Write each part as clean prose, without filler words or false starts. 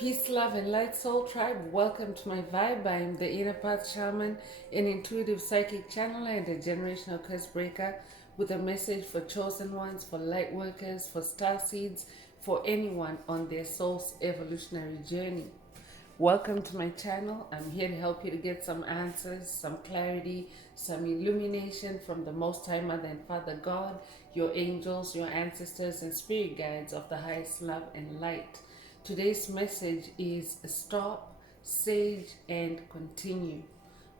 Peace, love, and light soul tribe. Welcome to my vibe. I am the inner path shaman, an intuitive psychic channeler, and a generational curse breaker with a message for chosen ones, for light workers, for star seeds, for anyone on their soul's evolutionary journey. Welcome to my channel. I'm here to help you to get some answers, some clarity, some illumination from the Most High Mother and Father God, your angels, your ancestors, and spirit guides of the highest love and light. Today's message is stop, sage, and continue.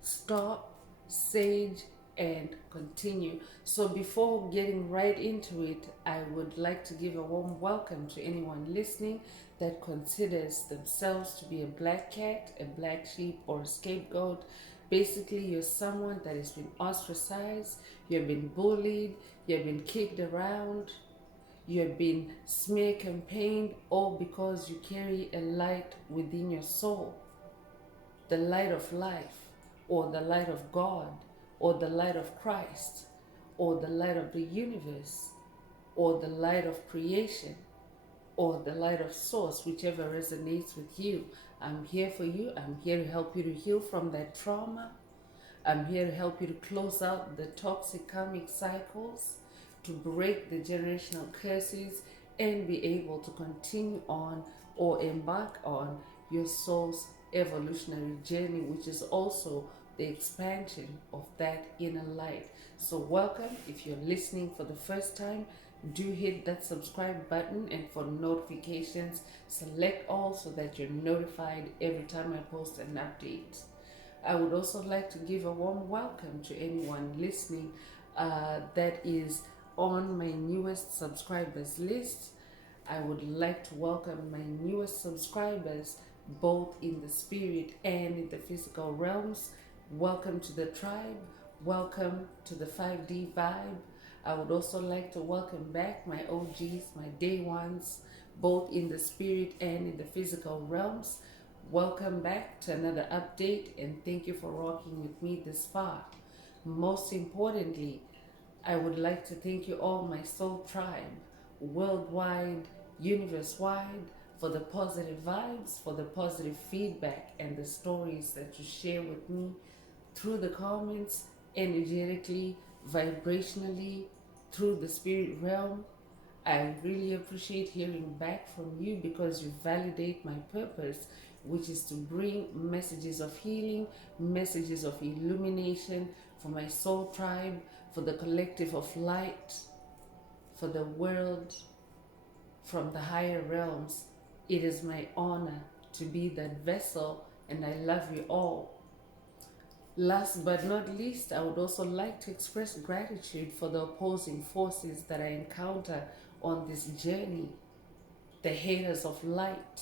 Stop, sage, and continue. So before getting right into it, I would like to give a warm welcome to anyone listening that considers themselves to be a black cat, a black sheep, or a scapegoat. Basically, you're someone that has been ostracized, you've been bullied, you've been kicked around, you have been smear campaigned, all because you carry a light within your soul, the light of life, or the light of God, or the light of Christ, or the light of the universe, or the light of creation, or the light of source, whichever resonates with you. I'm here for you. I'm here to help you to heal from that trauma. I'm here to help you to close out the toxic karmic cycles, to break the generational curses, and be able to continue on or embark on your soul's evolutionary journey, which is also the expansion of that inner light. So welcome. If you're listening for the first time, do hit that subscribe button, and for notifications, select all so that you're notified every time I post an update. I would also like to give a warm welcome to anyone listening that is on my newest subscribers list. I would like to welcome my newest subscribers both in the spirit and in the physical realms. Welcome to the tribe. Welcome to the 5D vibe. I would also like to welcome back my OGs, my day ones, both in the spirit and in the physical realms. Welcome back to another update, and thank you for rocking with me this far. Most importantly, I would like to thank you all, my soul tribe, worldwide, universe-wide, for the positive vibes, for the positive feedback, and the stories that you share with me through the comments, energetically, vibrationally, through the spirit realm. I really appreciate hearing back from you because you validate my purpose, which is to bring messages of healing, messages of illumination for my soul tribe, for the collective of light, for the world from the higher realms. It is my honor to be that vessel, and I love you all. Last but not least, I would also like to express gratitude for the opposing forces that I encounter on this journey. The haters of light,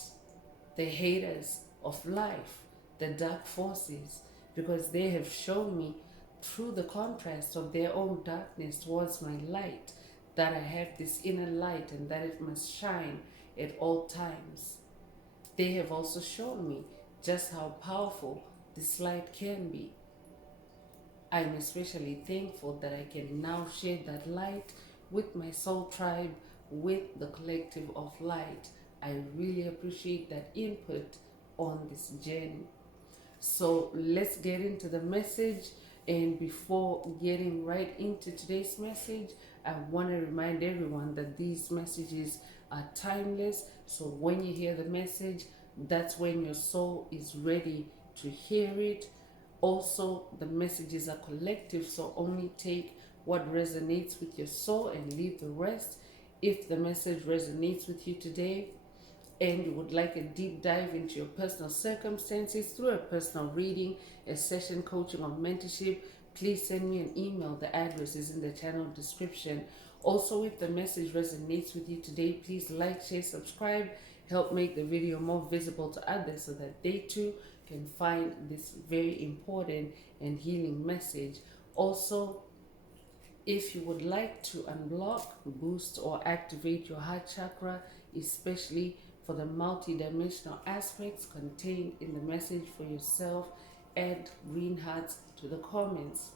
the haters of life, the dark forces, because they have shown me through the contrast of their own darkness towards my light that I have this inner light and that it must shine at all times. They have also shown me just how powerful this light can be. I'm especially thankful that I can now share that light with my soul tribe, with the collective of light. I really appreciate that input on this journey. So let's get into the message. And before getting right into today's message, I want to remind everyone that these messages are timeless. So when you hear the message, that's when your soul is ready to hear it. Also, the messages are collective, so only take what resonates with your soul and leave the rest. If the message resonates with you today and you would like a deep dive into your personal circumstances through a personal reading, a session, coaching, or mentorship, please send me an email. The address is in the channel description. Also, if the message resonates with you today, please like, share, subscribe, help make the video more visible to others so that they too can find this very important and healing message. Also, if you would like to unblock, boost, or activate your heart chakra, especially for the multi-dimensional aspects contained in the message for yourself, add green hearts to the comments.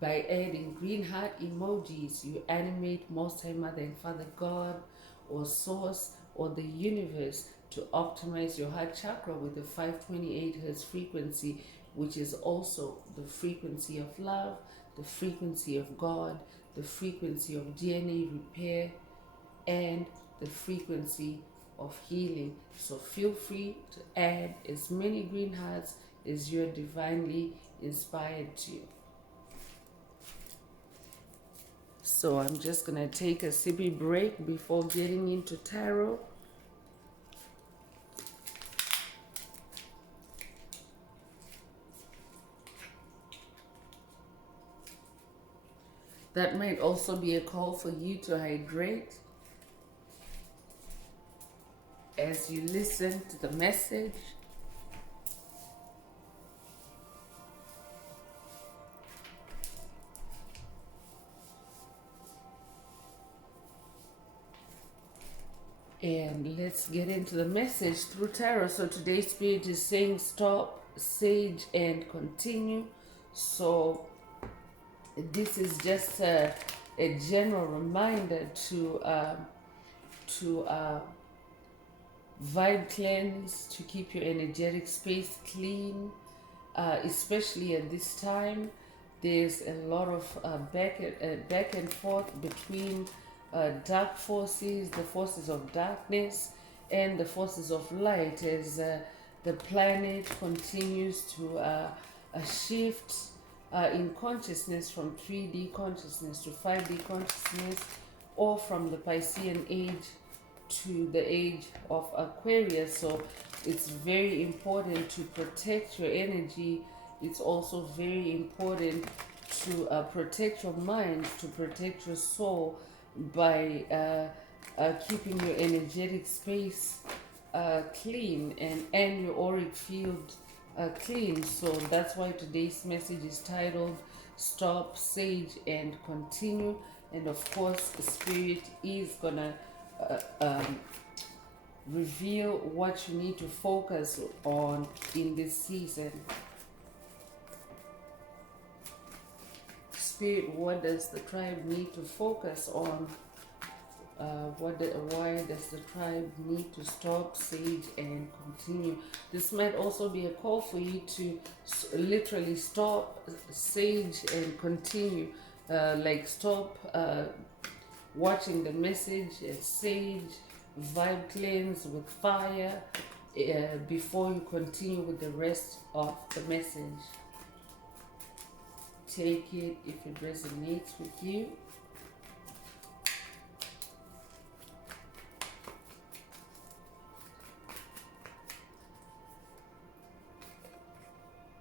By adding green heart emojis, you animate Most High Mother and Father God, or Source, or the universe to optimize your heart chakra with the 528 hertz frequency, which is also the frequency of love, the frequency of God, the frequency of DNA repair, and the frequency of healing. So feel free to add as many green hearts as you're divinely inspired to. So I'm just going to take a sippy break before getting into tarot. That might also be a call for you to hydrate as you listen to the message. And let's get into the message through tarot. So today's spirit is saying stop, sage, and continue. So this is just a general reminder to vibe cleanse, to keep your energetic space clean, especially at this time. There's a lot of back and forth between dark forces, the forces of darkness, and the forces of light as the planet continues to shift in consciousness from 3D consciousness to 5D consciousness, or from the Piscean age to the age of Aquarius. So it's very important to protect your energy. It's also very important to protect your mind, to protect your soul by keeping your energetic space clean and your auric field clean. So that's why today's message is titled Stop, Sage, and Continue. And of course, the Spirit is gonna reveal what you need to focus on in this season. Spirit, what does the tribe need to focus on? Why does the tribe need to stop, sage, and continue? This might also be a call for you to literally stop, sage, and continue. Like stop watching the message, sage, vibe cleanse with fire before you continue with the rest of the message. Take it if it resonates with you.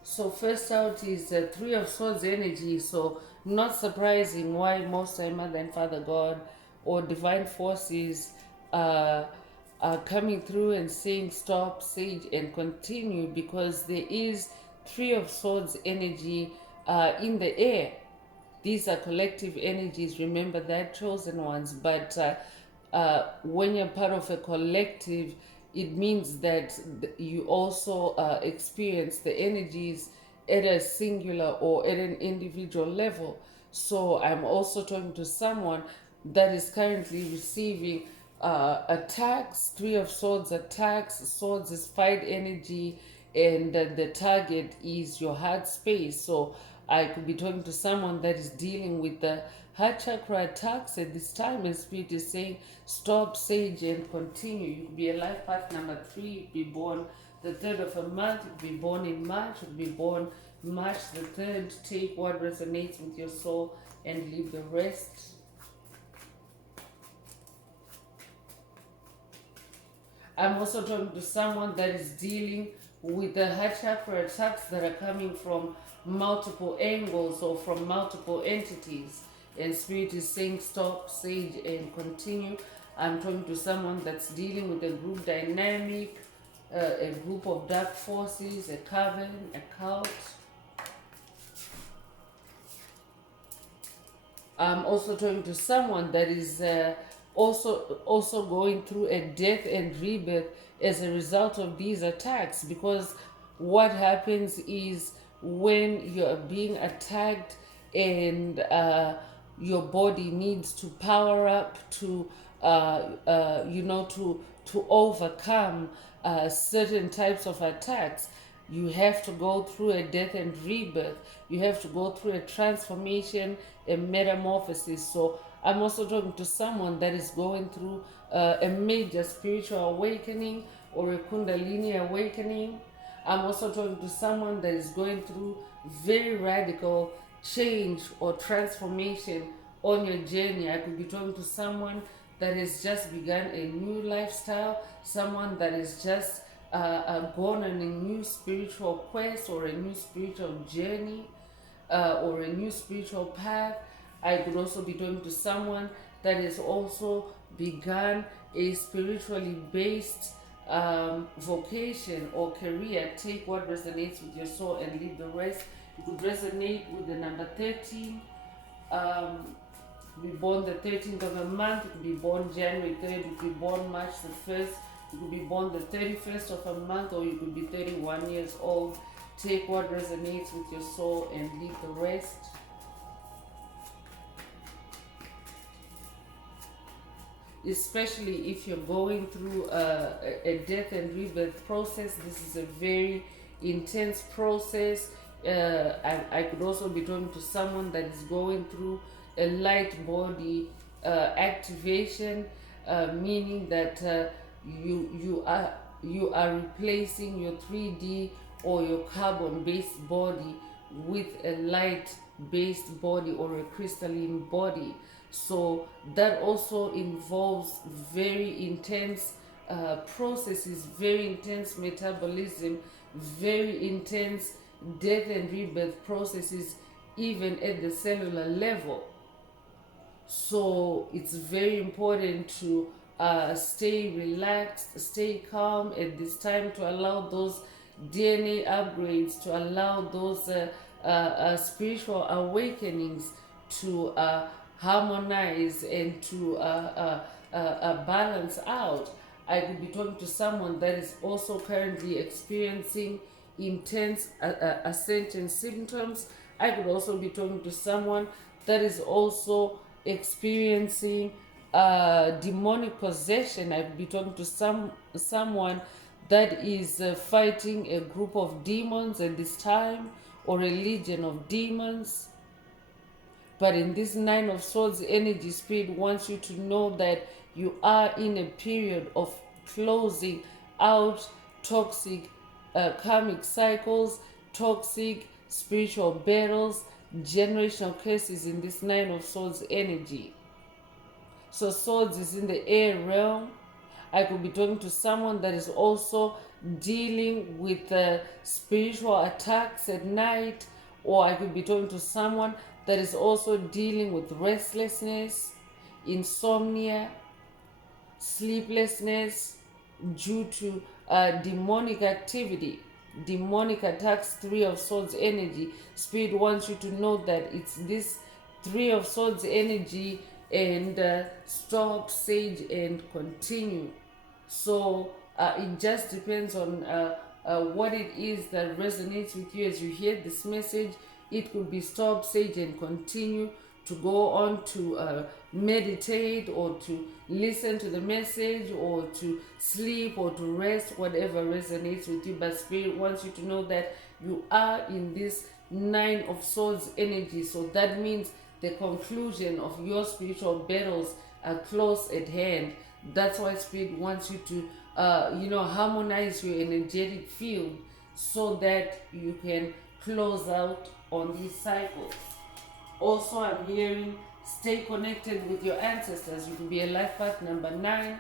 So first out is the Three of Swords energy. So not surprising why most time Mother and Father God or divine forces are coming through and saying stop, sage, and continue, because there is Three of Swords energy in the air. These are collective energies, remember that, chosen ones. But when you're part of a collective, it means that you also experience the energies at a singular or at an individual level. So I'm also talking to someone that is currently receiving attacks, Three of Swords attacks. Swords is fight energy, and the target is your heart space. So I could be talking to someone that is dealing with the heart chakra attacks at this time, and Spirit is saying stop, sage, and continue. You could be a life path number 3, you could be born the 3rd of a month, you could be born in March, you could be born March the 3rd. Take what resonates with your soul and leave the rest. I'm also talking to someone that is dealing with the heart chakra attacks that are coming from multiple angles or from multiple entities. And Spirit is saying stop, sage, and continue. I'm talking to someone that's dealing with a group dynamic, a group of dark forces, a coven, a cult. I'm also talking to someone that is also going through a death and rebirth as a result of these attacks, because what happens is when you're being attacked and your body needs to power up to to overcome certain types of attacks, you have to go through a death and rebirth. You have to go through a transformation, a metamorphosis. So I'm also talking to someone that is going through a major spiritual awakening or a Kundalini awakening. I'm also talking to someone that is going through very radical change or transformation on your journey. I could be talking to someone that has just begun a new lifestyle, someone that is just gone on a new spiritual quest or a new spiritual journey or a new spiritual path. I could also be talking to someone that has also begun a spiritually based vocation or career. Take what resonates with your soul and leave the rest. You could resonate with the number 13. Be born the 13th of a month. You could be born January 3rd. You could be born March the 1st. You could be born the 31st of a month, or you could be 31 years old. Take what resonates with your soul and leave the rest. Especially if you're going through a death and rebirth process, this is a very intense process. I could also be talking to someone that is going through a light body activation, meaning that you are replacing your 3D or your carbon-based body with a light-based body or a crystalline body. So that also involves very intense processes, very intense metabolism, very intense death and rebirth processes, even at the cellular level. So it's very important to stay relaxed, stay calm at this time, to allow those DNA upgrades, to allow those spiritual awakenings to harmonize and to balance out. I could be talking to someone that is also currently experiencing intense ascension symptoms. I could also be talking to someone that is also experiencing demonic possession. I could be talking to someone that is fighting a group of demons at this time, or a legion of demons. But in this Nine of Swords energy, Spirit wants you to know that you are in a period of closing out toxic karmic cycles, toxic spiritual battles, generational curses in this Nine of Swords energy. So swords is in the air realm. I could be talking to someone that is also dealing with spiritual attacks at night, or I could be talking to someone that is also dealing with restlessness, insomnia, sleeplessness due to demonic activity, demonic attacks. Three of Swords energy. Spirit wants you to know that it's this Three of Swords energy, and stop, sage, and continue. So it just depends on what it is that resonates with you as you hear this message. It could be stop, sage, and continue, to go on to meditate, or to listen to the message, or to sleep, or to rest, whatever resonates with you. But Spirit wants you to know that you are in this Nine of Swords energy. So that means the conclusion of your spiritual battles are close at hand. That's why Spirit wants you to harmonize your energetic field so that you can close out on these cycles. Also, I'm hearing stay connected with your ancestors. You could be a life path number 9.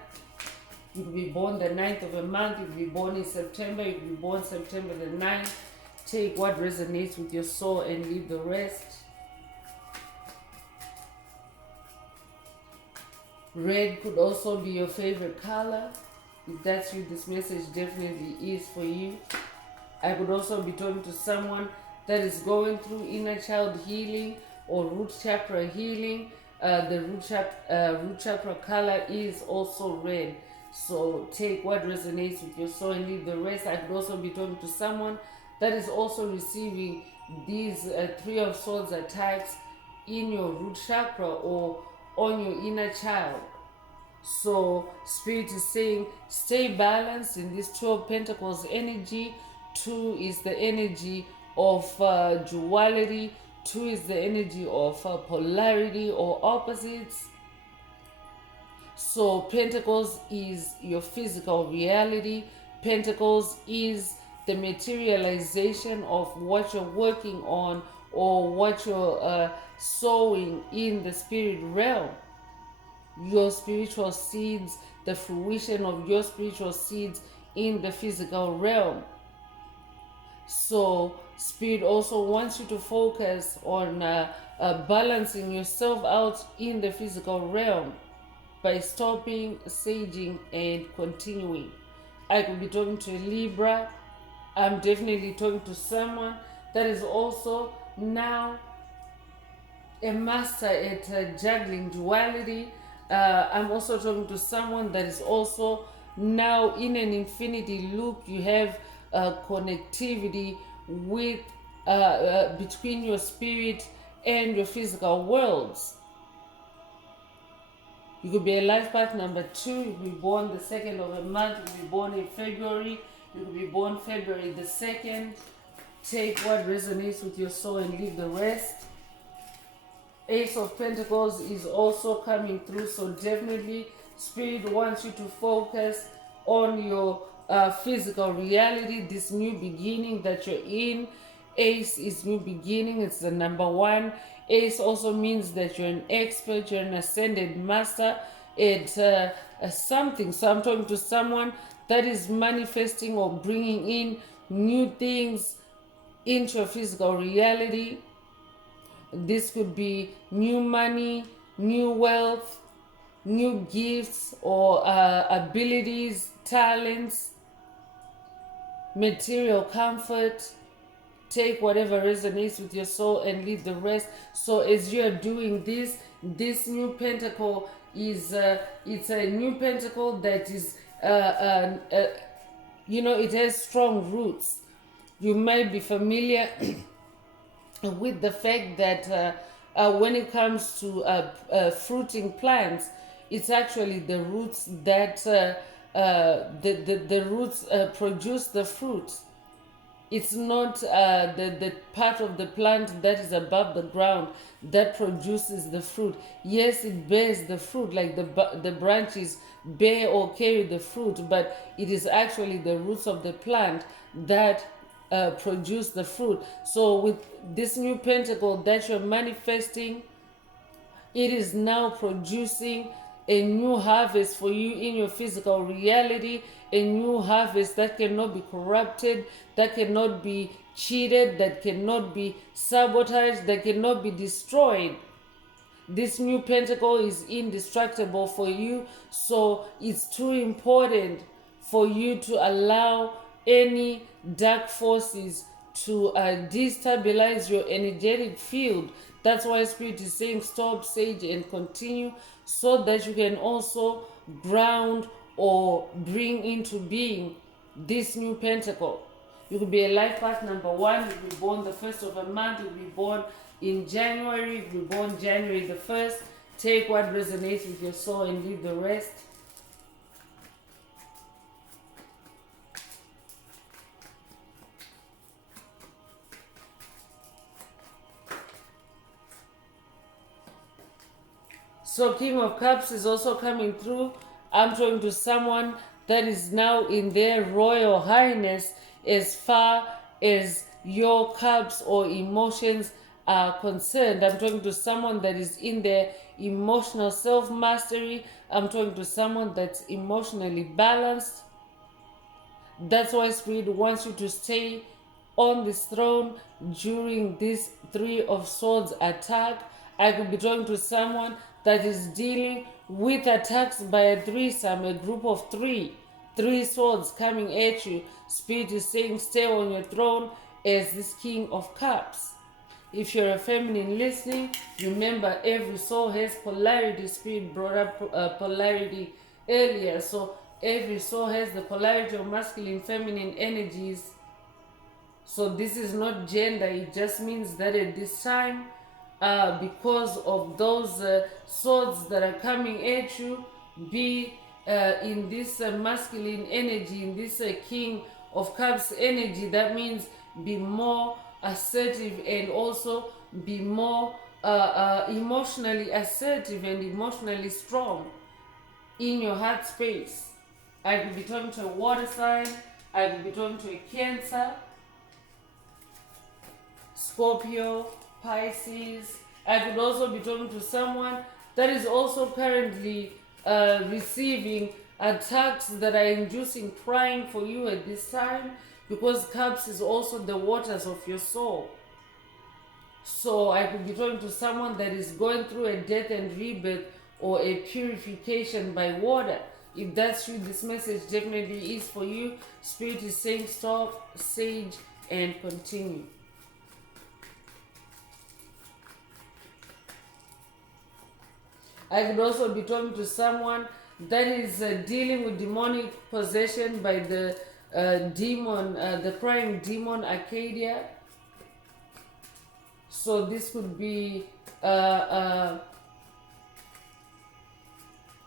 You could be born the 9th of a month. You could be born in September. You could be born September the 9th. Take what resonates with your soul and leave the rest. Red could also be your favorite color. If that's you, this message definitely is for you. I could also be talking to someone that is going through inner child healing or root chakra healing. The root chakra color is also red. So take what resonates with your soul and leave the rest. I could also be talking to someone that is also receiving these Three of Swords attacks in your root chakra or on your inner child. So Spirit is saying stay balanced in this Two of Pentacles energy. Two is the energy of duality. Two is the energy of polarity or opposites. So Pentacles is your physical reality. Pentacles is the materialization of what you're working on or what you're sowing in the spirit realm. Your spiritual seeds, the fruition of your spiritual seeds in the physical realm. So Spirit also wants you to focus on balancing yourself out in the physical realm by stopping, saging, and continuing. I could be talking to a Libra. I'm definitely talking to someone that is also now a master at juggling duality. I'm also talking to someone that is also now in an infinity loop. You have connectivity with between your spirit and your physical worlds. You could be a life path number 2. You could be born the 2nd of a month. You could be born in February. You could be born February the 2nd. Take what resonates with your soul and leave the rest. Ace of Pentacles is also coming through, so definitely Spirit wants you to focus on your physical reality, this new beginning that you're in. Ace is new beginning, it's the number 1. Ace also means that you're an expert, you're an ascended master at something. So I'm talking to someone that is manifesting or bringing in new things into your physical reality. This could be new money, new wealth, new gifts or abilities, talents, material comfort. Take whatever resonates with your soul and leave the rest. So as you're doing this new pentacle is it's a new pentacle that is it has strong roots. You might be familiar with the fact that when it comes to fruiting plants, it's actually the roots that the roots produce the fruit. It's not the part of the plant that is above the ground that produces the fruit. Yes, it bears the fruit, like the branches bear or carry the fruit, but it is actually the roots of the plant that produce the fruit. So with this new pentacle that you're manifesting, it is now producing a new harvest for you in your physical reality, a new harvest that cannot be corrupted, that cannot be cheated, that cannot be sabotaged, that cannot be destroyed. This new pentacle is indestructible for you, so it's too important for you to allow any dark forces to destabilize your energetic field. That's why Spirit is saying stop, sage, and continue, so that you can also ground or bring into being this new pentacle. You could be a life path number 1. You could be born the 1st of a month. You could be born in January. You could be born January the 1st. Take what resonates with your soul and leave the rest. So King of Cups is also coming through. I'm talking to someone that is now in their royal highness as far as your cups or emotions are concerned. I'm talking to someone that is in their emotional self-mastery. I'm talking to someone that's emotionally balanced. That's why Spirit wants you to stay on this throne during this 3 of Swords attack. I could be talking to someone that is dealing with attacks by a threesome, a group of 3 swords coming at you. Spirit is saying stay on your throne as this King of Cups. If you're a feminine listening, remember every soul has polarity. Spirit brought up polarity earlier. So every soul has the polarity of masculine, feminine energies. So this is not gender. It just means that at this time, because of those swords that are coming at you, be in this masculine energy, in this King of Cups energy. That means be more assertive and also be more emotionally assertive and emotionally strong in your heart space. I could be talking to a water sign, I could be talking to a Cancer, Scorpio, Pisces. I could also be talking to someone that is also currently receiving attacks that are inducing crying for you at this time, because Cups is also the waters of your soul. So I could be talking to someone that is going through a death and rebirth or a purification by water. If that's you, this message definitely is for you. Spirit is saying stop, sage, and continue. I could also be talking to someone that is dealing with demonic possession by the demon, the crying demon Arcadia. So this could be an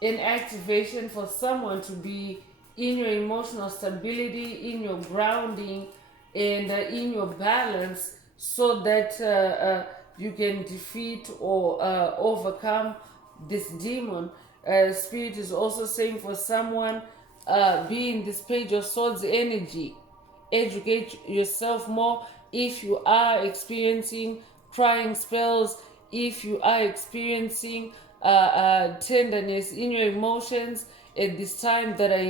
activation for someone to be in your emotional stability, in your grounding, and in your balance, so that you can defeat or overcome this demon. Spirit is also saying for someone, be in this Page of Swords energy. Educate yourself more if you are experiencing crying spells, if you are experiencing tenderness in your emotions at this time that are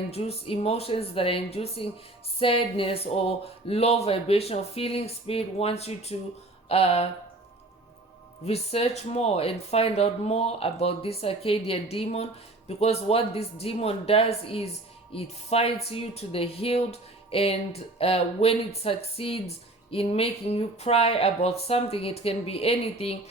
emotions that are inducing sadness or low vibrational feelings. Spirit wants you to research more and find out more about this Arcadia demon, because what this demon does is it fights you to the hilt, and when it succeeds in making you cry about something, it can be anything,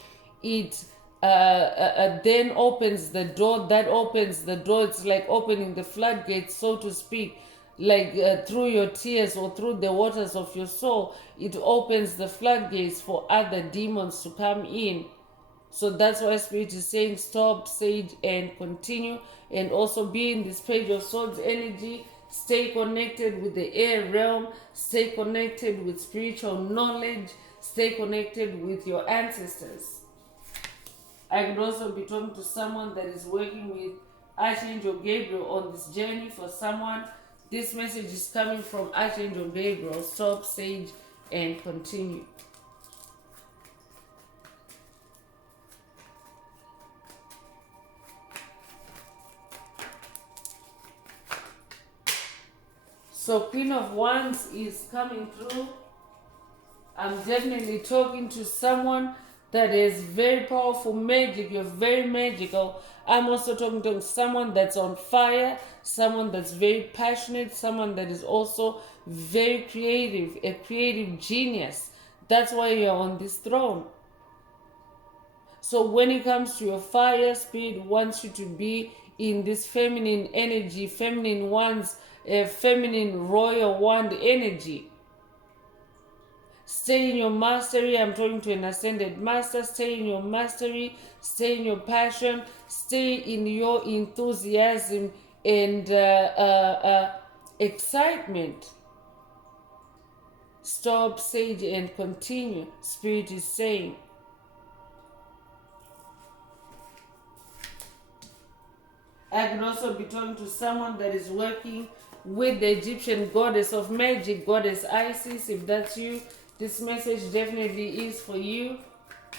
it then opens the door. That opens the door. It's like opening the floodgates, so to speak, like through your tears or through the waters of your soul. It opens the floodgates for other demons to come in. So that's why Spirit is saying stop, sage, and continue. And also be in this Page of Swords energy. Stay connected with the air realm. Stay connected with spiritual knowledge. Stay connected with your ancestors. I could also be talking to someone that is working with Archangel Gabriel on this journey. For someone, this message is coming from Archangel Gabriel. Stop, sage, and continue. So Queen of Wands is coming through. I'm definitely talking to someone that is very powerful magic. You're very magical. I'm also talking to someone that's on fire, someone that's very passionate, someone that is also very creative, a creative genius. That's why you're on this throne. So when it comes to your fire, Spirit wants you to be in this feminine energy, feminine wands, feminine royal wand energy. Stay in your mastery. I'm talking to an ascended master. Stay in your mastery. Stay in your passion. Stay in your enthusiasm and excitement. Stop, sage, and continue. Spirit is saying. I can also be talking to someone that is working with the Egyptian goddess of magic, goddess Isis. If that's you, this message definitely is for you.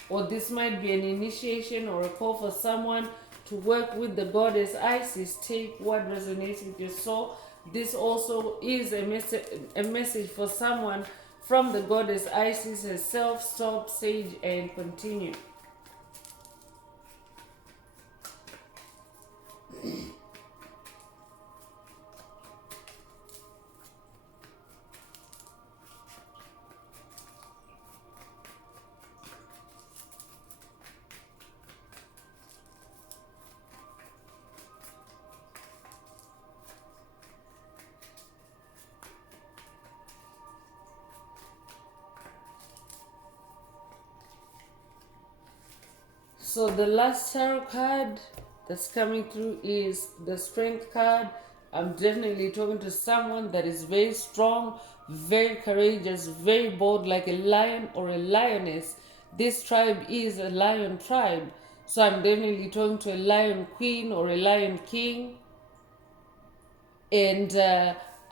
Or this might be an initiation or a call for someone to work with the goddess Isis. Take what resonates with your soul. This also is a message for someone from the goddess Isis herself. Stop, sage, and continue. So the last tarot card that's coming through is the Strength card. I'm definitely talking to someone that is very strong, very courageous, very bold, like a lion or a lioness. This tribe is a lion tribe. So I'm definitely talking to a lion queen or a lion king. And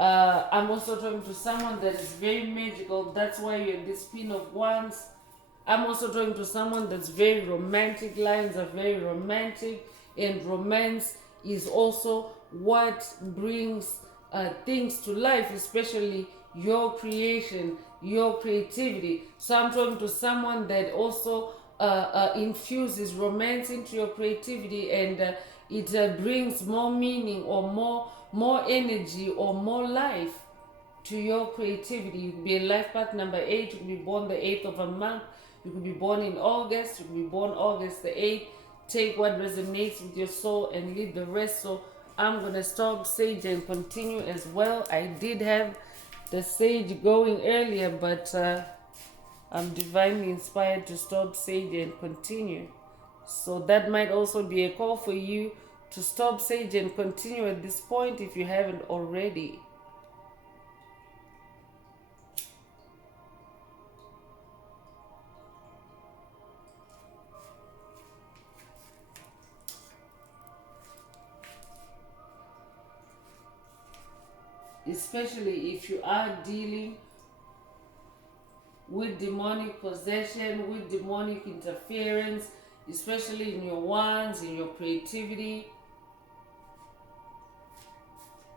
I'm also talking to someone that is very magical. That's why you're this Queen of Wands. I'm also talking to someone that's very romantic. Lions are very romantic, and romance is also what brings things to life, especially your creation, your creativity. So I'm talking to someone that also infuses romance into your creativity, and it brings more meaning or more energy or more life to your creativity. You could be a life path number 8. You could be born the 8th of a month. You could be born in August. You could be born August the 8th. Take what resonates with your soul and leave the rest. So I'm going to stop Sage and continue as well. I did have the Sage going earlier, but I'm divinely inspired to stop Sage and continue. So that might also be a call for you to stop Sage and continue at this point if you haven't already. Especially if you are dealing with demonic possession, with demonic interference, especially in your wands, in your creativity,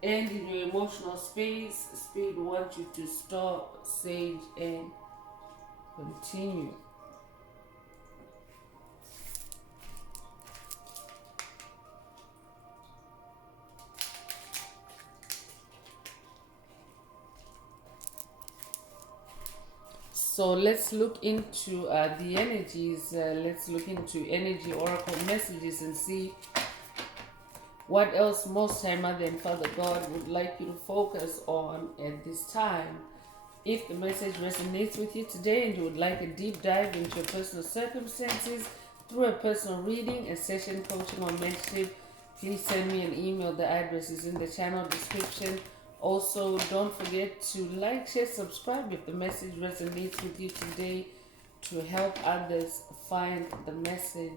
and in your emotional space. Spirit wants you to stop, Sage, and continue. So let's look into the energies. Let's look into energy oracle messages and see what else Most High Mother and Father God would like you to focus on at this time. If the message resonates with you today and you would like a deep dive into your personal circumstances through a personal reading, a session, coaching, or mentorship, please send me an email. The address is in the channel description. Also, don't forget to like, share, subscribe if the message resonates with you today to help others find the message.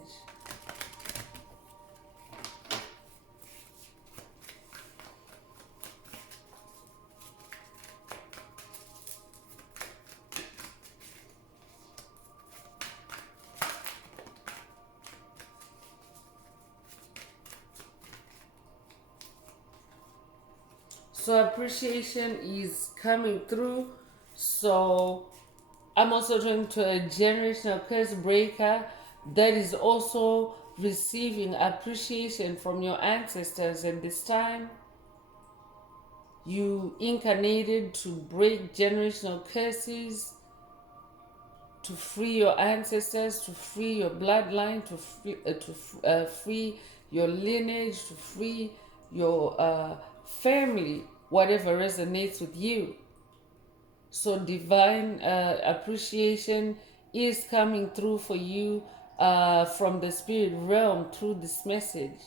So appreciation is coming through. So I'm also turning to a generational curse breaker that is also receiving appreciation from your ancestors. And this time you incarnated to break generational curses, to free your ancestors, to free your bloodline, to free your lineage, to free your family, whatever resonates with you. So divine appreciation is coming through for you from the spirit realm through this message.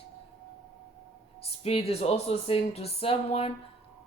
Spirit is also saying to someone,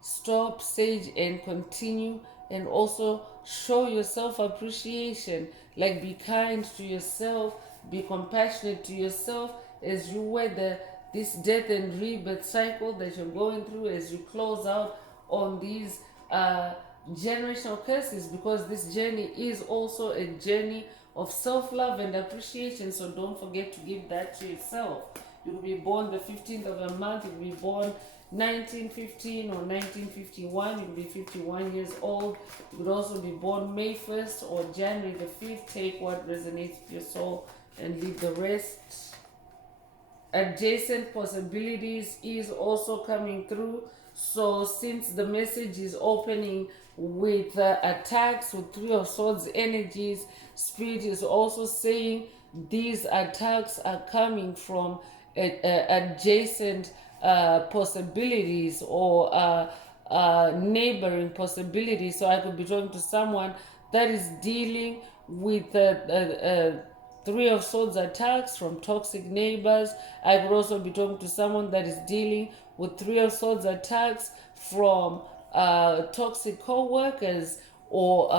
stop, Sage, and continue, and also show yourself appreciation. Like, be kind to yourself, be compassionate to yourself as you weather this death and rebirth cycle that you're going through, as you close out on these generational curses, because this journey is also a journey of self-love and appreciation. So don't forget to give that to yourself. You will be born the 15th of a month. You will be born 1915 or 1951. You will be 51 years old. You could also be born May 1st or January the 5th. Take what resonates with your soul and leave the rest. Adjacent possibilities is also coming through. So since the message is opening with attacks with Three of Swords energies, Spirit is also saying these attacks are coming from adjacent possibilities or neighboring possibilities. So I could be talking to someone that is dealing with Three of Swords attacks from toxic neighbors. I could also be talking to someone that is dealing with Three of Swords attacks from toxic co-workers or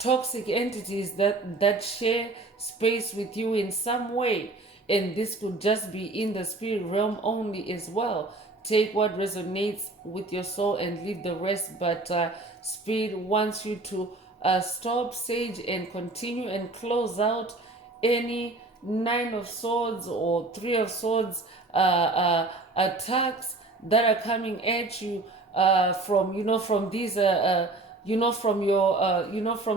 toxic entities that share space with you in some way. And this could just be in the spirit realm only as well. Take what resonates with your soul and leave the rest. But spirit wants you to stop, sage, and continue and close out any Nine of Swords or Three of Swords attacks that are coming at you from these from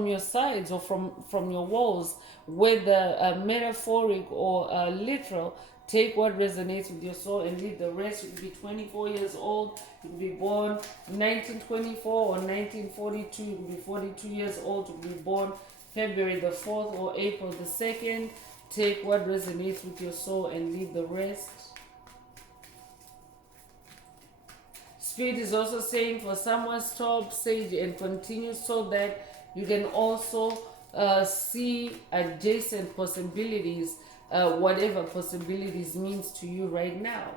your sides or from your walls, whether metaphoric or literal. Take what resonates with your soul and leave the rest. You could be 24 years old. You could be born 1924 or 1942. You could be 42 years old. You could be born February the 4th or April the 2nd. Take what resonates with your soul and leave the rest. Spirit is also saying for someone, stop, sage, and continue so that you can also see adjacent possibilities, whatever possibilities means to you right now.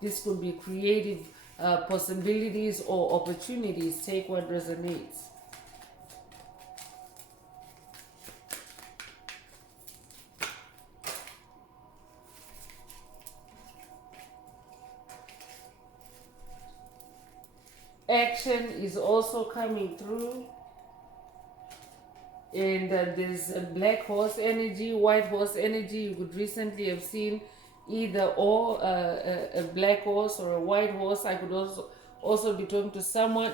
This could be creative possibilities or opportunities. Take what resonates. Action is also coming through, and there's a black horse energy, white horse energy. You could recently have seen either or a black horse or a white horse. I could also be talking to someone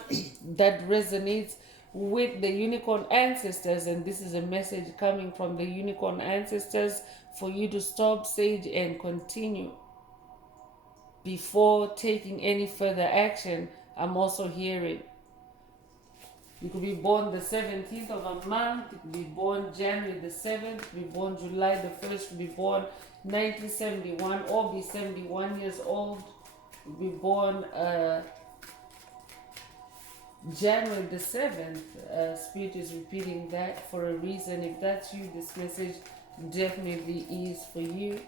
that resonates with the unicorn ancestors, and this is a message coming from the unicorn ancestors for you to stop, sage, and continue before taking any further action. I'm also hearing you could be born the 17th of a month, you could be born January the 7th, you could be born July the 1st, you could be born 1971 or be 71 years old, you could be born January the 7th. Spirit is repeating that for a reason. If that's you, this message definitely is for you.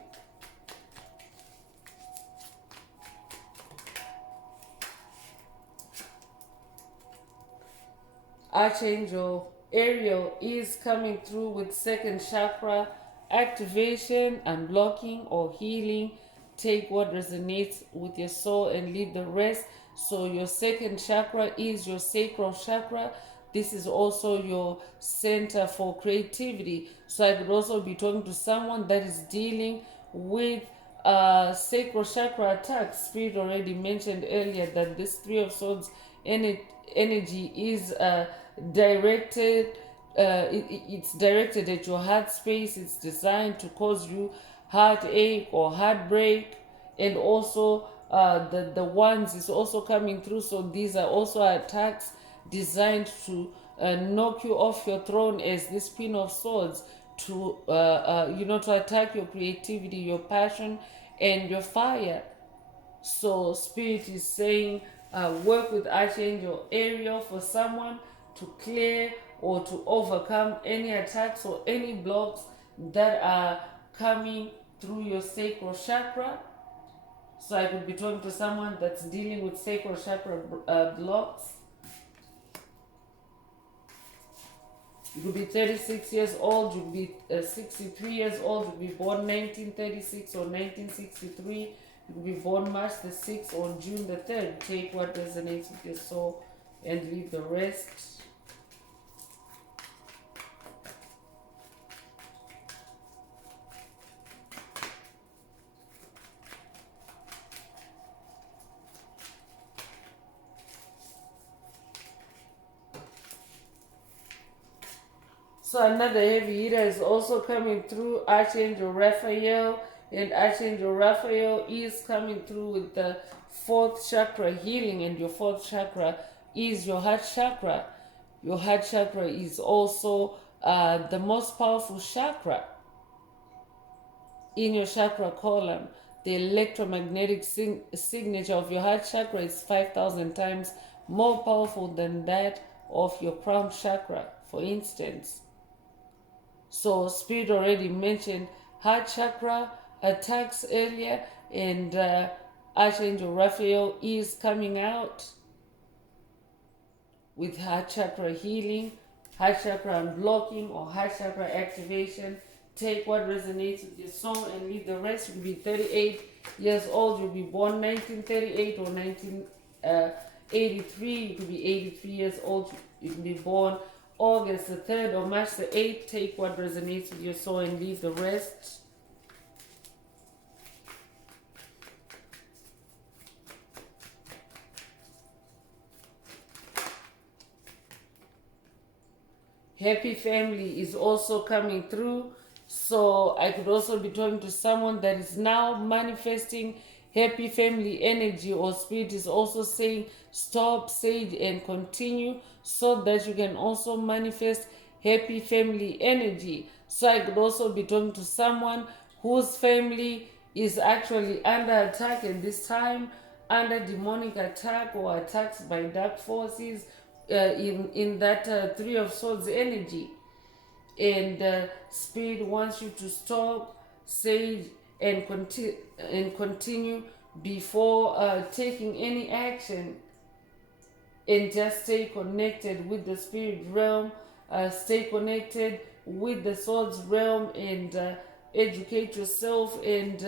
Archangel Ariel is coming through with second chakra activation, unblocking, or healing. Take what resonates with your soul and leave the rest. So your second chakra is your sacral chakra. This is also your center for creativity. So I could also be talking to someone that is dealing with sacral chakra attacks. Spirit already mentioned earlier that this Three of Swords energy is directed. It's directed at your heart space. It's designed to cause you heartache or heartbreak, and also the ones is also coming through. So these are also attacks designed to knock you off your throne as this Queen of Swords, to to attack your creativity, your passion, and your fire. So Spirit is saying work with Archangel Ariel for someone to clear or to overcome any attacks or any blocks that are coming through your sacral chakra. So I could be talking to someone that's dealing with sacral chakra blocks. You could be 36 years old, you could be 63 years old, you could be born 1936 or 1963, you could be born March the 6th or June the 3rd. Take what resonates with your soul and leave the rest. So another heavy hitter is also coming through, Archangel Raphael. And Archangel Raphael is coming through with the fourth chakra healing, and your fourth chakra is your heart chakra. Your heart chakra is also the most powerful chakra in your chakra column. The electromagnetic signature of your heart chakra is 5,000 times more powerful than that of your crown chakra, for instance. So Spirit already mentioned heart chakra attacks earlier, and Archangel Raphael is coming out with heart chakra healing, heart chakra unblocking, or heart chakra activation. Take what resonates with your soul and leave the rest. You'll be 38 years old. You'll be born 1938 or 1983. You could be 83 years old. You can be born August the 3rd or March the 8th. Take what resonates with your soul and leave the rest. Happy family is also coming through. So I could also be talking to someone that is now manifesting happy family energy, or Spirit is also saying stop, sage, and continue, so that you can also manifest happy family energy. So I could also be talking to someone whose family is actually under attack at this time, under demonic attack or attacks by dark forces, in that Three of Swords energy. And Spirit wants you to stop, sage, and continue before taking any action, and just stay connected with the spirit realm, stay connected with the swords realm, and educate yourself, and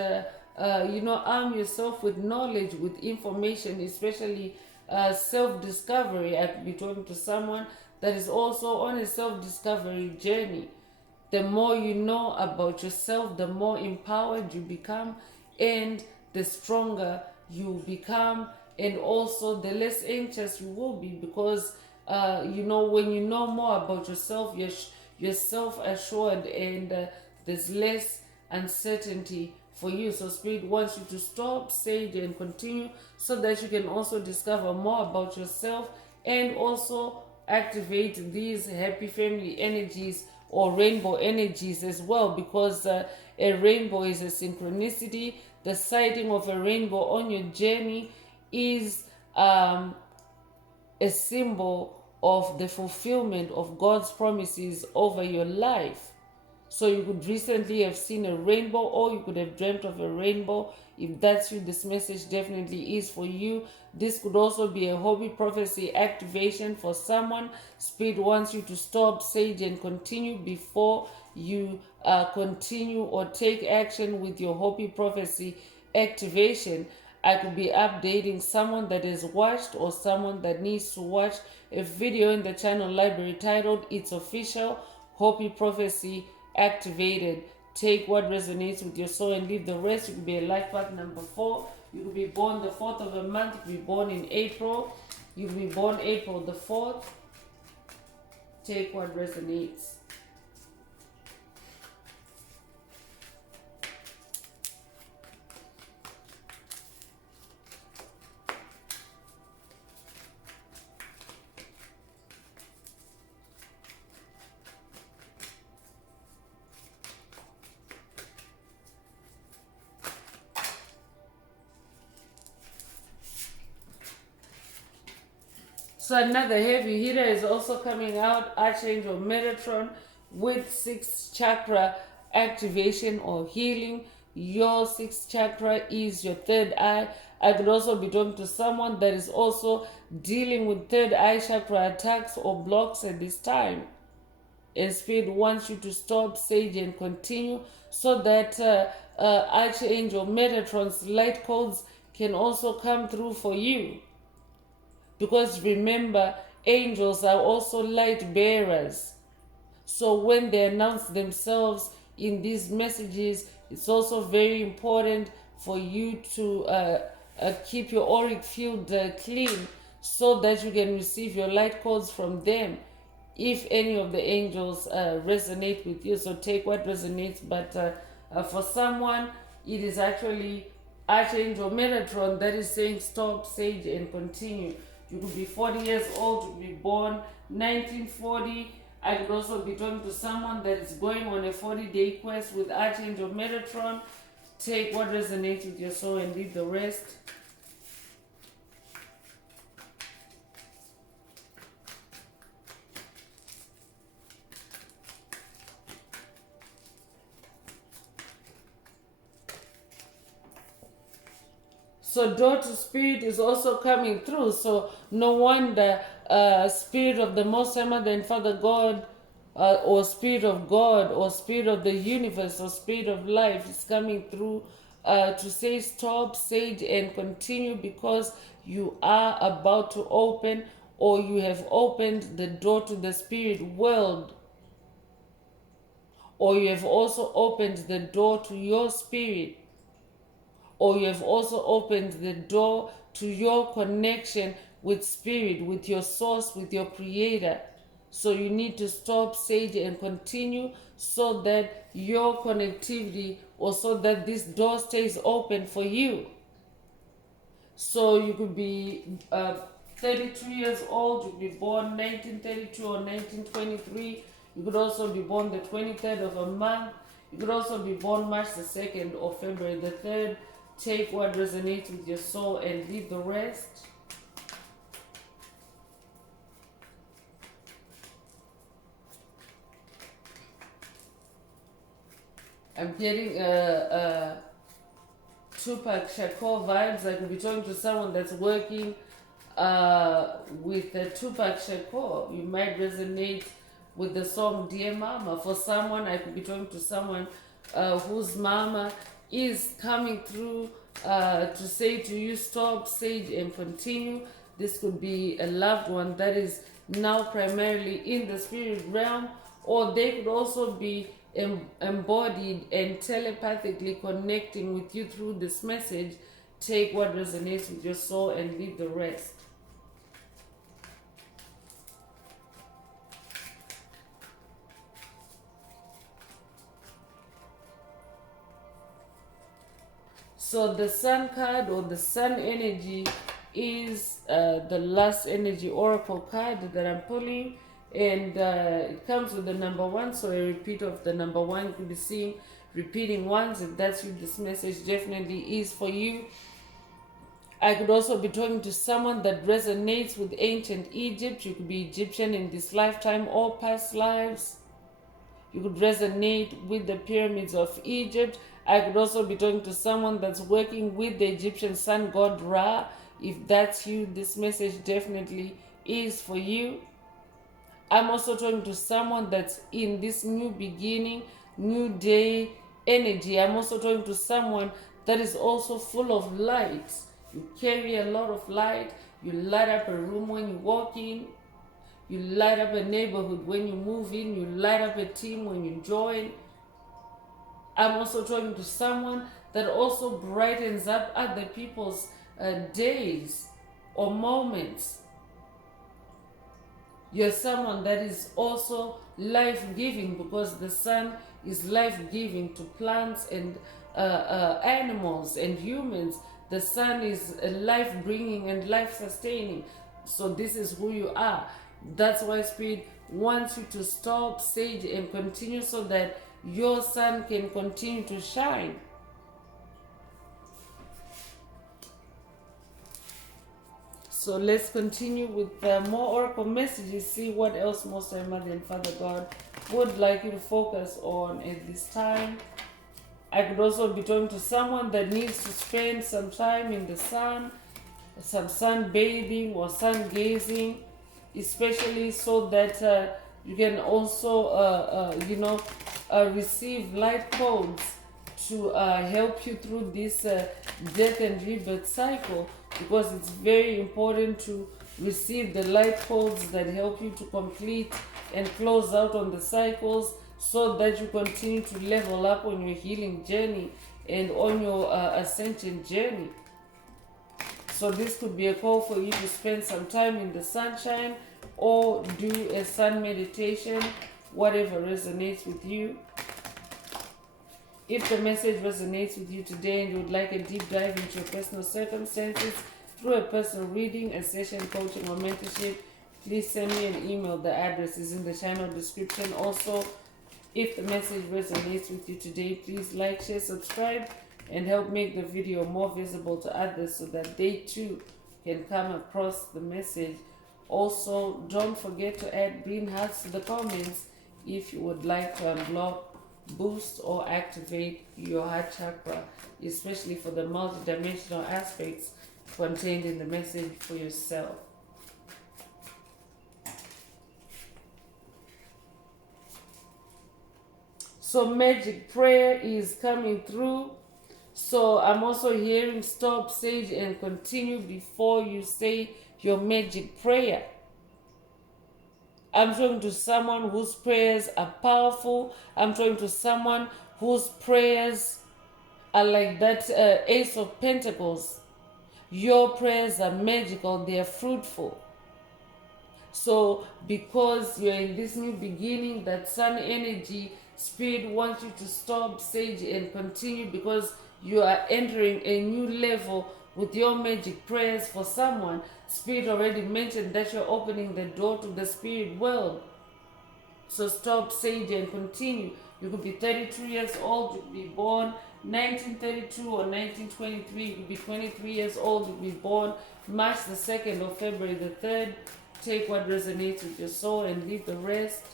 arm yourself with knowledge, with information, especially self-discovery. I could be talking to someone that is also on a self-discovery journey. The more you know about yourself, the more empowered you become, and the stronger you become, and also the less anxious you will be, because when you know more about yourself, you're self-assured, and there's less uncertainty for you. So Spirit wants you to stop, sage, and continue, so that you can also discover more about yourself, and also activate these happy family energies or rainbow energies as well, because a rainbow is a synchronicity. The sighting of a rainbow on your journey is a symbol of the fulfillment of God's promises over your life. So you could recently have seen a rainbow, or you could have dreamt of a rainbow. If that's you, this message definitely is for you. This could also be a hobby prophecy activation for someone. Spirit wants you to stop, sage, and continue before you continue or take action with your hobby prophecy activation. I could be updating someone that has watched, or someone that needs to watch, a video in the channel library titled "It's Official, Hobby Prophecy Activated." Take what resonates with your soul and leave the rest. You could be a life path number 4. You could be born the 4th of a month. You could be born in April. You could be born April the 4th. Take what resonates. So another heavy hitter is also coming out, Archangel Metatron, with 6th chakra activation or healing. Your 6th chakra is your third eye. I could also be talking to someone that is also dealing with third eye chakra attacks or blocks at this time. And Spirit wants you to stop, sage, and continue, so that Archangel Metatron's light codes can also come through for you. Because remember, angels are also light bearers. So when they announce themselves in these messages, it's also very important for you to keep your auric field clean, so that you can receive your light codes from them, if any of the angels resonate with you. So take what resonates. But for someone, it is actually Archangel Metatron that is saying stop, sage, and continue. You could be 40 years old, you could be born 1940. I could also be talking to someone that is going on a 40-day quest with Archangel Metatron. Take what resonates with your soul and leave the rest. So daughter spirit is also coming through. So no wonder spirit of the Most High Mother and Father God, or spirit of God, or spirit of the universe, or spirit of life is coming through to say stop, sage, and continue, because you are about to open, or you have opened the door to the spirit world, or you have also opened the door to your spirit, or you have also opened the door to your connection with spirit, with your source, with your creator. So you need to stop, sage, and continue, so that your connectivity, or so that this door stays open for you. So you could be 32 years old, you could be born 1932 or 1923. You could also be born the 23rd of a month. You could also be born March the 2nd or February the 3rd. Take what resonates with your soul and leave the rest. I'm getting Tupac Shakur vibes. I could be talking to someone that's working with Tupac Shakur. You might resonate with the song Dear Mama. For someone, I could be talking to someone whose mama is coming through to say to you, stop, sage, and continue. This could be a loved one that is now primarily in the spirit realm, or they could also be embodied and telepathically connecting with you through this message. Take what resonates with your soul and leave the rest. So the sun card, or the sun energy, is the last energy oracle card that I'm pulling, and it comes with the number 1. So a repeat of the number 1. You could be seeing repeating ones. If that's you, this message definitely is for you. I could also be talking to someone that resonates with ancient Egypt. You could be Egyptian in this lifetime or past lives. You could resonate with the pyramids of Egypt. I could also be talking to someone that's working with the Egyptian sun god Ra. If that's you, this message definitely is for you. I'm also talking to someone that's in this new beginning, new day energy. I'm also talking to someone that is also full of light. You carry a lot of light. You light up a room when you walk in. You light up a neighborhood when you move in. You light up a team when you join. I'm also talking to someone that also brightens up other people's days or moments. You're someone that is also life-giving, because the sun is life-giving to plants and animals and humans. The sun is life-bringing and life-sustaining. So this is who you are. That's why Spirit wants you to stop, sage, and continue, so that your sun can continue to shine. So let's continue with more oracle messages. See what else Most High Mother and Father God would like you to focus on at this time. I could also be talking to someone that needs to spend some time in the sun, some sunbathing or sun gazing, especially so that you can also, receive light codes to help you through this death and rebirth cycle, because it's very important to receive the light codes that help you to complete and close out on the cycles, so that you continue to level up on your healing journey and on your ascension journey. So this could be a call for you to spend some time in the sunshine or do a sun meditation, whatever resonates with you. If the message resonates with you today and you would like a deep dive into your personal circumstances through a personal reading, a session, coaching, or mentorship, please send me an email. The address is in the channel description. Also, if the message resonates with you today, please like, share, subscribe, and help make the video more visible to others so that they too can come across the message. Also, don't forget to add green hearts to the comments if you would like to unblock boost or activate your heart chakra, especially for the multidimensional aspects contained in the message for yourself. So magic prayer is coming through. So I'm also hearing stop, sage, and continue before you say your magic prayer. I'm talking to someone whose prayers are powerful. I'm talking to someone whose prayers are like that Ace of Pentacles. Your prayers are magical, they are fruitful. So because you're in this new beginning, that sun energy, Spirit wants you to stop, sage, and continue, because you are entering a new level with your magic prayers for someone. Spirit already mentioned that you're opening the door to the spirit world. So stop, sage, and continue. You could be 32 years old, you could be born 1932 or 1923, you could be 23 years old, you could be born March the 2nd or February the 3rd. Take what resonates with your soul and leave the rest.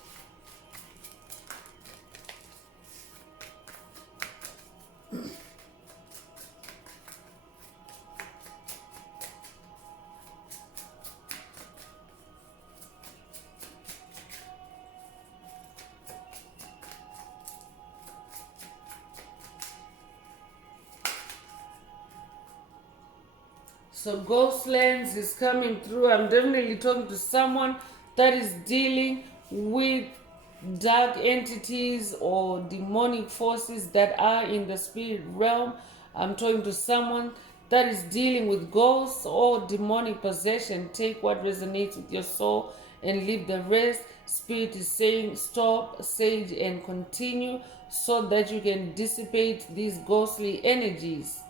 So Ghostlands is coming through. I'm definitely talking to someone that is dealing with dark entities or demonic forces that are in the spirit realm. I'm talking to someone that is dealing with ghosts or demonic possession. Take what resonates with your soul and leave the rest. Spirit is saying stop, sage, and continue, so that you can dissipate these ghostly energies.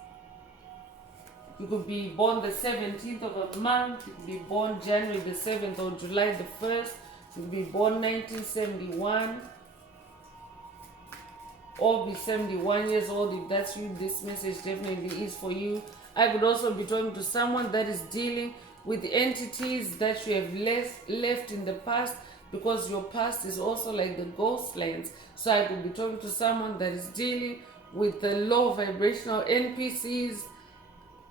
You could be born the 17th of a month. You could be born January the 7th or July the 1st. You could be born 1971 or be 71 years old. If that's you, this message definitely is for you. I could also be talking to someone that is dealing with entities that you have left in the past, because your past is also like the ghost lands. So I could be talking to someone that is dealing with the low vibrational NPCs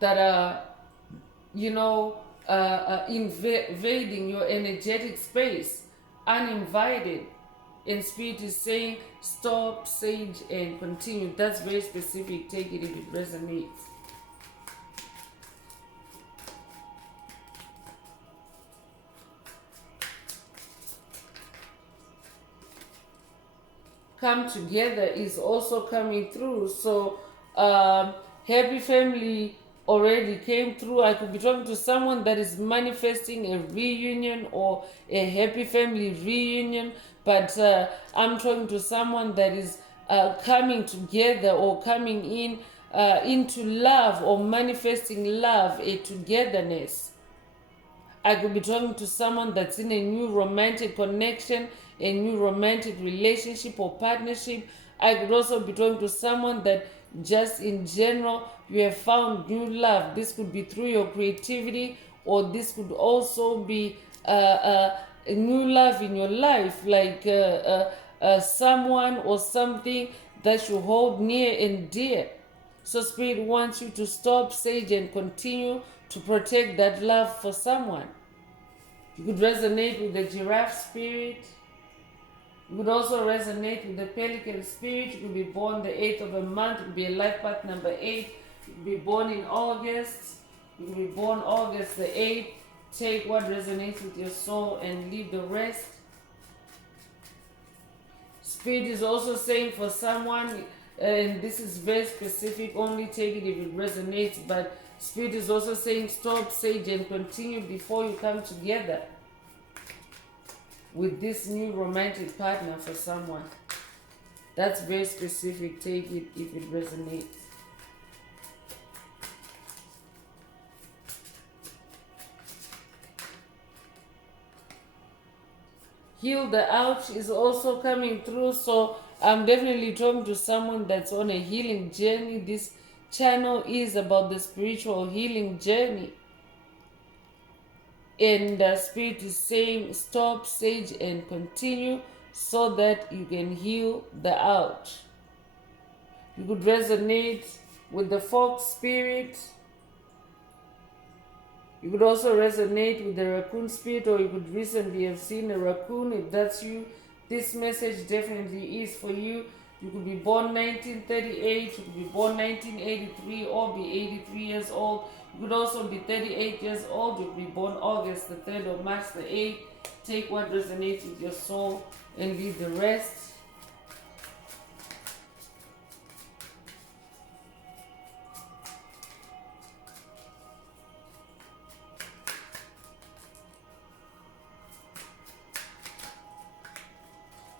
that are, invading your energetic space uninvited. And Spirit is saying stop, sage, and continue. That's very specific. Take it if it resonates. Come together is also coming through. So happy family already came through. I could be talking to someone that is manifesting a reunion or a happy family reunion, but I'm talking to someone that is coming together or coming in into love or manifesting love, a togetherness. I could be talking to someone that's in a new romantic connection, a new romantic relationship or partnership. I could also be talking to someone that just in general you have found new love. This could be through your creativity, or this could also be a new love in your life, like someone or something that you hold near and dear. So Spirit wants you to stop, sage, and continue to protect that love for someone. You could resonate with the giraffe spirit. You could also resonate with the pelican spirit. You could be born the 8th of a month. You could be a life path number 8. You could be born in August. You could be born August the 8th. Take what resonates with your soul and leave the rest. Spirit is also saying for someone, and this is very specific, only take it if it resonates, but Spirit is also saying stop, sage, and continue before you come together with this new romantic partner for someone. That's very specific. Take it if it resonates. Heal the ouch is also coming through. So I'm definitely talking to someone that's on a healing journey. This channel is about the spiritual healing journey. And the Spirit is saying stop, sage, and continue, so that you can heal the ouch. You could resonate with the fox spirit. You could also resonate with the raccoon spirit, or you could recently have seen a raccoon. If that's you, this message definitely is for you. You could be born 1938, you could be born 1983, or be 83 years old. You could also be 38 years old. You could be born August the 3rd or March the 8th. Take what resonates with your soul and leave the rest.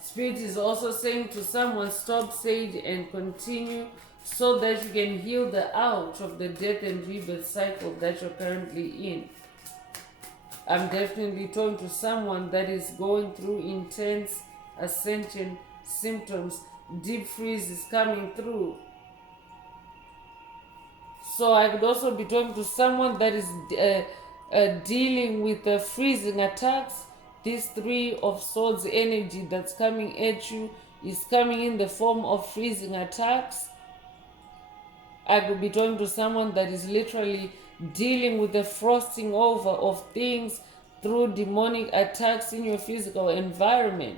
Spirit is also saying to someone, stop, sage, and continue, so that you can heal the ouch of the death and rebirth cycle that you're currently in. I'm definitely talking to someone that is going through intense ascension symptoms. Deep freeze is coming through. So I could also be talking to someone that is dealing with freezing attacks. This Three of Swords energy that's coming at you is coming in the form of freezing attacks. I could be talking to someone that is literally dealing with the frosting over of things through demonic attacks in your physical environment.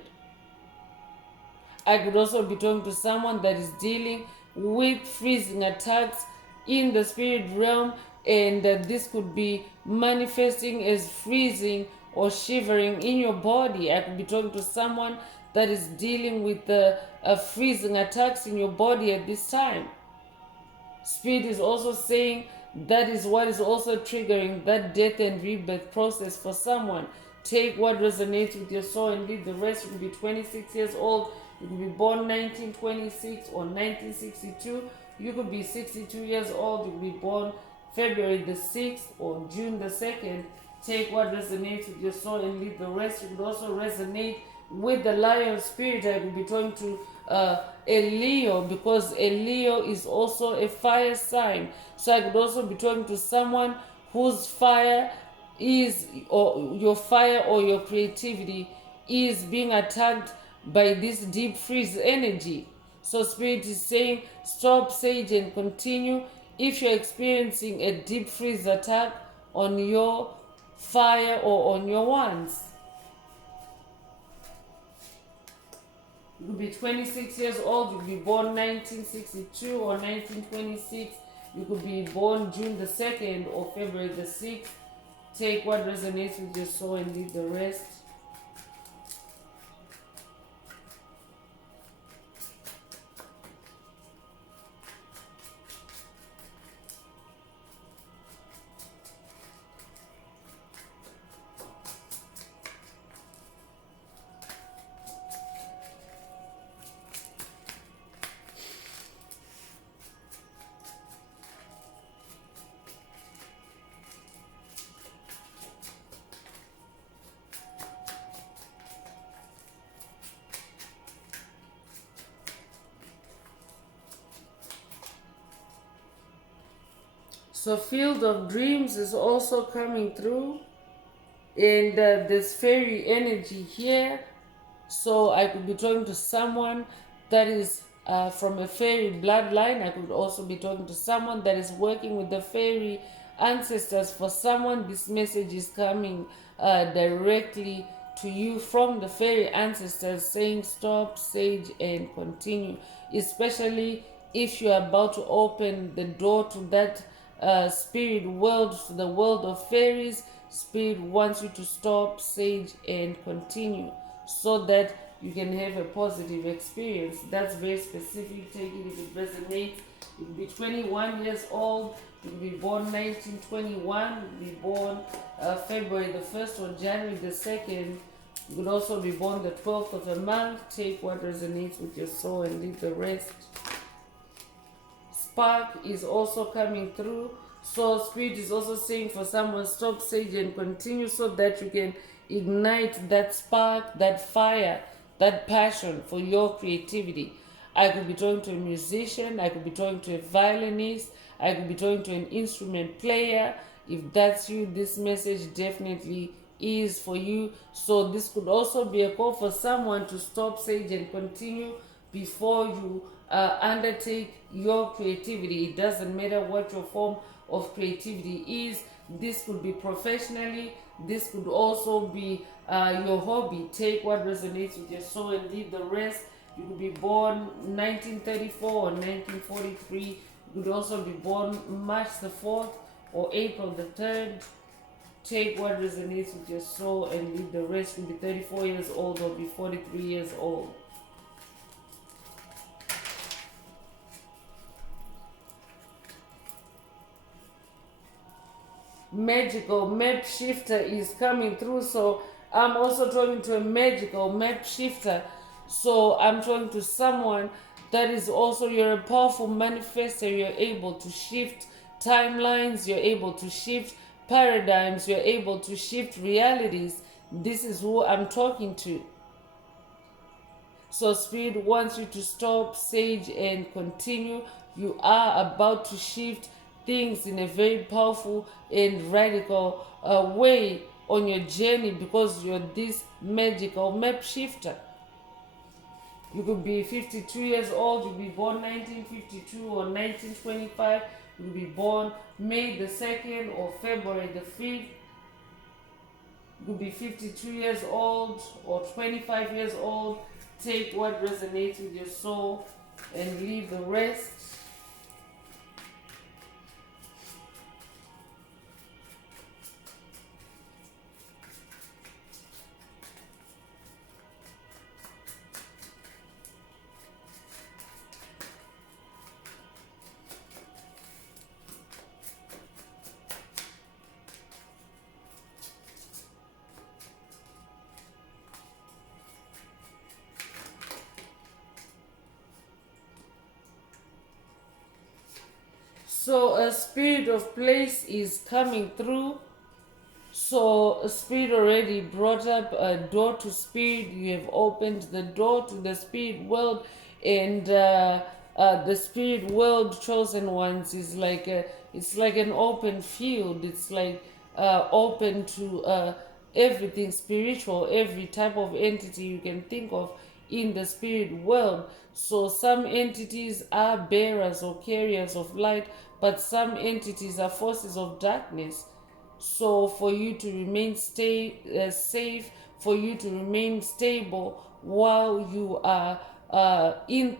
I could also be talking to someone that is dealing with freezing attacks in the spirit realm, and this could be manifesting as freezing or shivering in your body. I could be talking to someone that is dealing with the freezing attacks in your body at this time. Spirit is also saying that is what is also triggering that death and rebirth process for someone. Take what resonates with your soul and leave the rest. You could be 26 years old. You could be born 1926 or 1962. You could be 62 years old. You could be born February the 6th or June the 2nd. Take what resonates with your soul and leave the rest. You could also resonate with the lion spirit. I could be talking to a Leo, because a Leo is also a fire sign. So I could also be talking to someone whose fire is, or your fire or your creativity is being attacked by this deep freeze energy. So Spirit is saying, stop, sage, and continue. If you're experiencing a deep freeze attack on your fire or on your wands. You could be 26 years old. You could be born 1962 or 1926. You could be born June the 2nd or February the 6th. Take what resonates with your soul and leave the rest. So Field of Dreams is also coming through, and there's fairy energy here. So I could be talking to someone that is from a fairy bloodline. I could also be talking to someone that is working with the fairy ancestors. For someone, this message is coming directly to you from the fairy ancestors, saying stop, sage, and continue. Especially if you're about to open the door to that spirit world, to the world of fairies. Spirit wants you to stop, sage, and continue, so that you can have a positive experience. That's very specific. Take it if it resonates. You could be 21 years old. You could be born 1921. You could be born February the 1st or January the 2nd. You could also be born the 12th of a month. Take what resonates with your soul and leave the rest. Spark is also coming through. So Spirit is also saying for someone, stop, sage, and continue, so that you can ignite that spark, that fire, that passion for your creativity. I could be talking to a musician. I could be talking to a violinist. I could be talking to an instrument player. If that's you, this message definitely is for you. So this could also be a call for someone to stop, sage, and continue before you undertake your creativity. It doesn't matter what your form of creativity is. This could be professionally, this could also be your hobby. Take what resonates with your soul and leave the rest. You could be born 1934 or 1943. You could also be born March the 4th or April the 3rd. Take what resonates with your soul and leave the rest. You could be 34 years old or be 43 years old. Magical map shifter is coming through, so I'm also talking to a magical map shifter. So I'm talking to someone that is also, you're a powerful manifester. You're able to shift timelines, you're able to shift paradigms, you're able to shift realities. This is who I'm talking to. So Spirit wants you to stop, sage, and continue. You are about to shift things in a very powerful and radical way on your journey, because you're this magical map shifter. You could be 52 years old, you could be born 1952 or 1925, you could be born May the 2nd or February the 5th. You could be 52 years old or 25 years old. Take what resonates with your soul and leave the rest. So a spirit of place is coming through. So a spirit already brought up a door to spirit. You have opened the door to the spirit world, and the spirit world, chosen ones, is like it's like an open field. It's like open to everything spiritual, every type of entity you can think of in the spirit world. So some entities are bearers or carriers of light, but some entities are forces of darkness. So for you to remain safe, for you to remain stable while you are in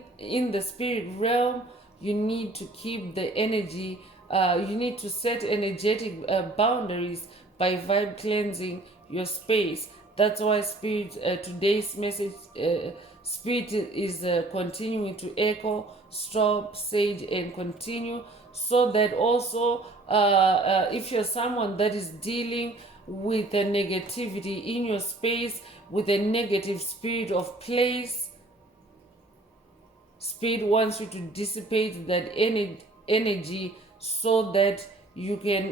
the spirit realm, you need to keep the energy. You need to set energetic boundaries by vibe cleansing your space. That's why spirit today's message. Spirit is continuing to echo, stop, sage, and continue, so that also if you're someone that is dealing with a negativity in your space, with a negative spirit of place, Spirit wants you to dissipate that energy so that you can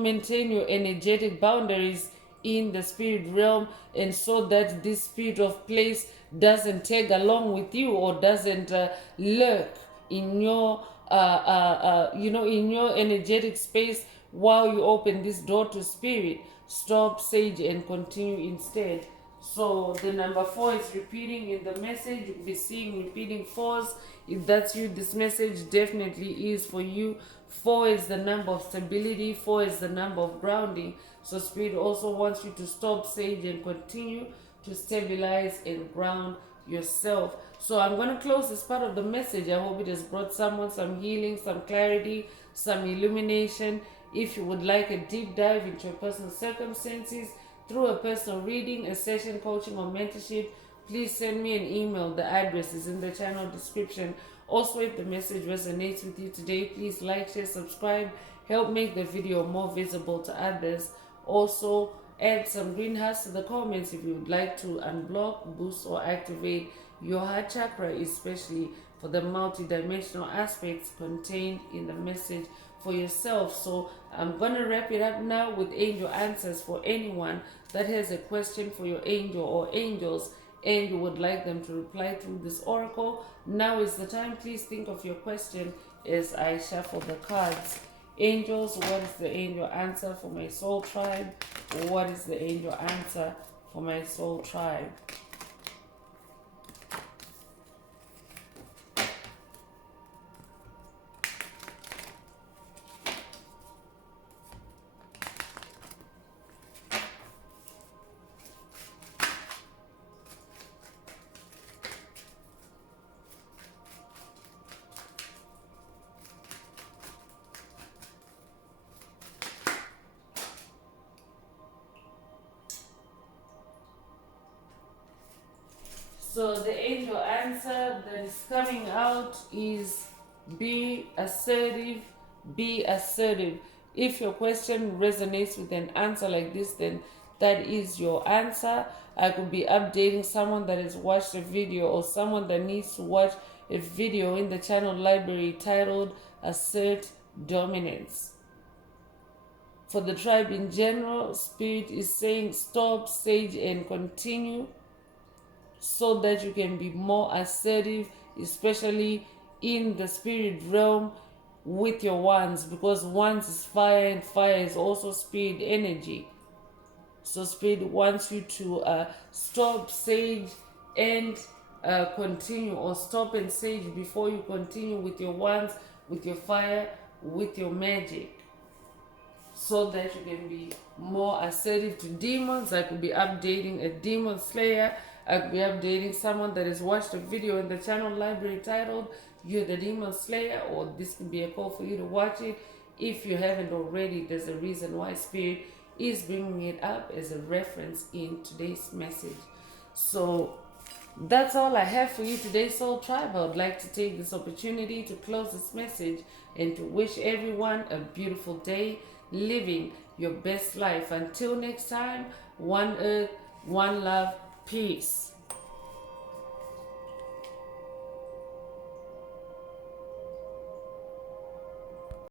maintain your energetic boundaries in the spirit realm, and so that this spirit of place doesn't tag along with you or doesn't lurk in your in your energetic space while you open this door to spirit. Stop, sage, and continue instead. So the number 4 is repeating in the message. You'll be seeing repeating 4s. If that's you, this message definitely is for you. 4 is the number of stability. 4 is the number of grounding. So Spirit also wants you to stop, sage, and continue to stabilize and ground yourself. So I'm going to close this part of the message. I hope it has brought someone some healing, some clarity, some illumination. If you would like a deep dive into your personal circumstances through a personal reading, a session, coaching, or mentorship, please send me an email. The address is in the channel description. Also, if the message resonates with you today, please like, share, subscribe. Help make the video more visible to others. Also, add some green hearts to the comments if you would like to unblock, boost, or activate your heart chakra, especially for the multi-dimensional aspects contained in the message for yourself. So I'm going to wrap it up now with angel answers for anyone that has a question for your angel or angels and you would like them to reply through this oracle. Now is the time. Please think of your question as I shuffle the cards. Angels, what is the angel answer for my soul tribe? What is the angel answer for my soul tribe? So the angel answer that is coming out is be assertive, be assertive. If your question resonates with an answer like this, then that is your answer. I could be updating someone that has watched a video or someone that needs to watch a video in the channel library titled Assert Dominance. For the tribe in general, Spirit is saying stop, sage, and continue so that you can be more assertive, especially in the spirit realm with your wands, because wands is fire and fire is also spirit energy. So Spirit wants you to stop, sage, and continue, or stop and sage before you continue with your wands, with your fire, with your magic, so that you can be more assertive to demons. I could be updating a demon slayer. I could be updating someone that has watched a video in the channel library titled You're the Demon Slayer, or this could be a call for you to watch it. If you haven't already, there's a reason why Spirit is bringing it up as a reference in today's message. So that's all I have for you today, Soul Tribe. I would like to take this opportunity to close this message and to wish everyone a beautiful day, living your best life. Until next time, one earth, one love, peace.